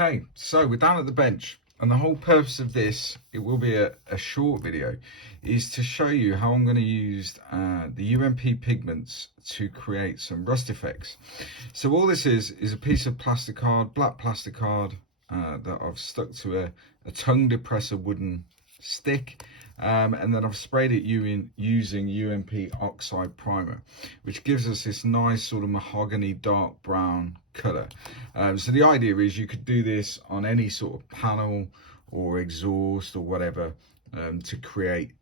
Okay, so we're down at the bench, and the whole purpose of this, it will be a short video, is to show you how I'm going to use the UMP pigments to create some rust effects. So all this is a piece of plastic card, black plastic card, that I've stuck to a tongue depressor wooden stick, and then I've sprayed it using UMP oxide primer, which gives us this nice sort of mahogany dark brown color. So the idea is you could do this on any sort of panel or exhaust or whatever, to create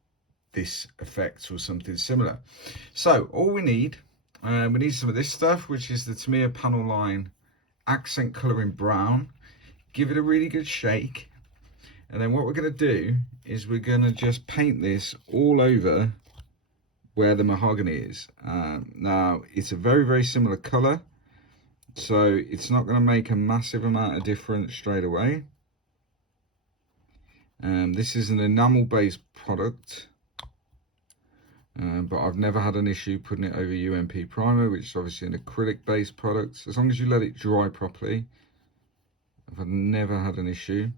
this effect or something similar. So all we need some of this stuff, which is the Tamiya panel line accent color in brown. Give it a really good shake, and then what we're going to do is we're going to just paint this all over where the mahogany is. Now it's a very similar color, so it's not going to make a massive amount of difference straight away. This is an enamel based product, but I've never had an issue putting it over UMP primer, which is obviously an acrylic based product. As long as you let it dry properly, I've never had an issue.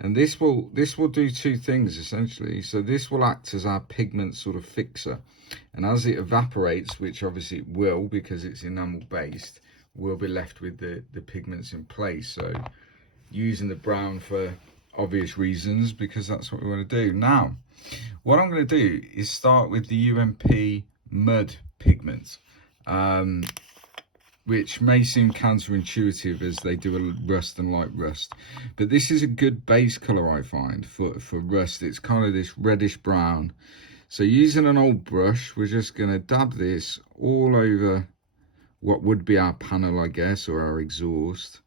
And this will do two things essentially. So this will act as our pigment sort of fixer, and as it evaporates, which obviously it will because it's enamel based, we'll be left with the pigments in place. So using the brown for obvious reasons, because that's what we want to do. Now what I'm going to do is start with the UMP mud pigment, which may seem counterintuitive as they do a rust and light rust, but this is a good base color I find for rust. It's kind of this reddish brown. So using an old brush, we're just going to dab this all over what would be our panel, I guess, or our exhaust.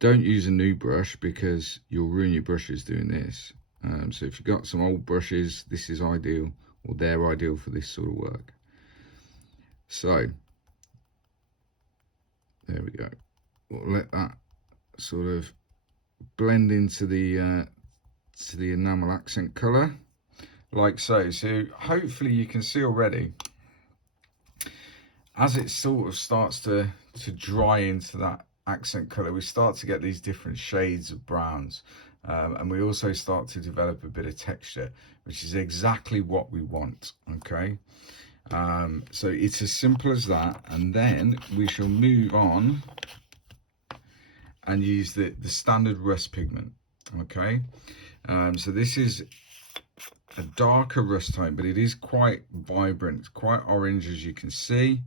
Don't use a new brush because you'll ruin your brushes doing this. So if you've got some old brushes, this is ideal, or they're ideal for this sort of work. So there we go. We'll let that sort of blend into the enamel accent color, like so. So hopefully you can see already, as it sort of starts to dry into that accent color, we start to get these different shades of browns, and we also start to develop a bit of texture, which is exactly what we want. Okay. So it's as simple as that, and then we shall move on and use the standard rust pigment. Okay, so this is a darker rust tone, but it is quite vibrant. It's quite orange, as you can see.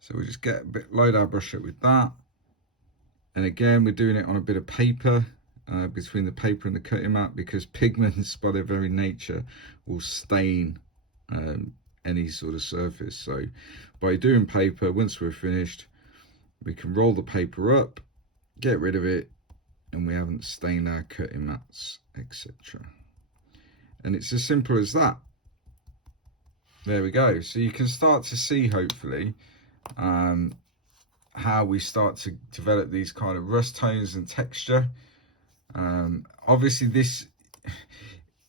So we'll just get a bit, load our brush up with that, and again we're doing it on a bit of paper, between the paper and the cutting mat, because pigments by their very nature will stain any sort of surface. So by doing paper, once we're finished, we can roll the paper up, get rid of it, and we haven't stained our cutting mats, etc. And it's as simple as that. There we go. So you can start to see, hopefully, how we start to develop these kind of rust tones and texture. Obviously this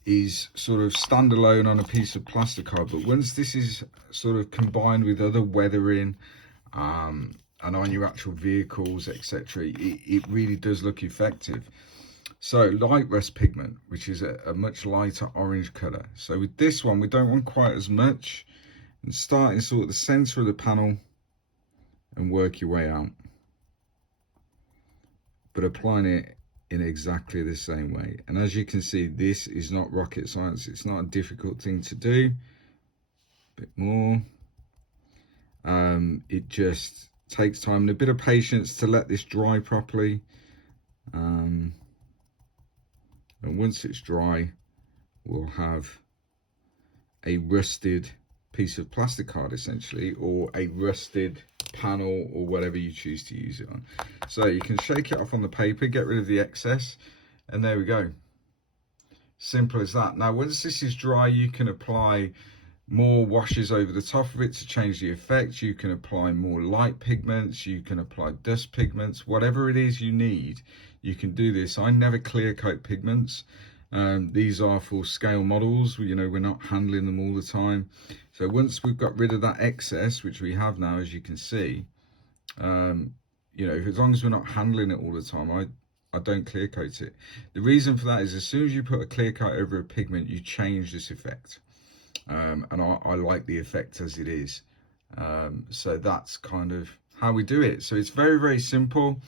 is sort of standalone on a piece of plastic card, but once this is sort of combined with other weathering, and on your actual vehicles, etc., it really does look effective. So light rust pigment, which is a much lighter orange color. So with this one, we don't want quite as much, and start in sort of the center of the panel and work your way out, but applying it in exactly the same way. And as you can see, this is not rocket science. It's not a difficult thing to do. A bit more. It just takes time and a bit of patience to let this dry properly. And once it's dry, we'll have a rusted piece of plastic card essentially, or a rusted panel, or whatever you choose to use it on. So you can shake it off on the paper, get rid of the excess, and there we go. Simple as that. Now once this is dry, you can apply more washes over the top of it to change the effect. You can apply more light pigments, you can apply dust pigments, whatever it is you need, you can do this. I never clear coat pigments. These are for scale models, you know, we're not handling them all the time. So once we've got rid of that excess, which we have now, as you can see, you know, as long as we're not handling it all the time, I don't clear coat it. The reason for that is as soon as you put a clear coat over a pigment, you change this effect. And I like the effect as it is. So that's kind of how we do it. So it's very, very simple.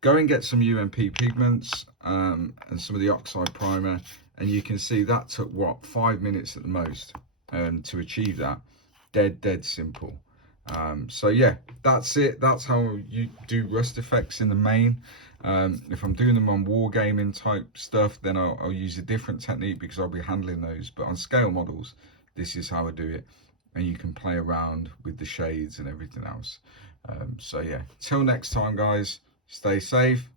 Go and get some UMP pigments and some of the oxide primer, and you can see that took what, 5 minutes at the most to achieve that. Dead simple. So yeah, that's it. That's how you do rust effects in the main. If I'm doing them on wargaming type stuff, then I'll use a different technique because I'll be handling those. But on scale models, this is how I do it, and you can play around with the shades and everything else. So yeah, till next time guys, stay safe,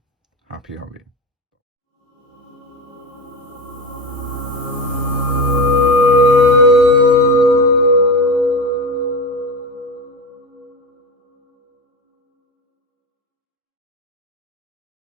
happy hobby.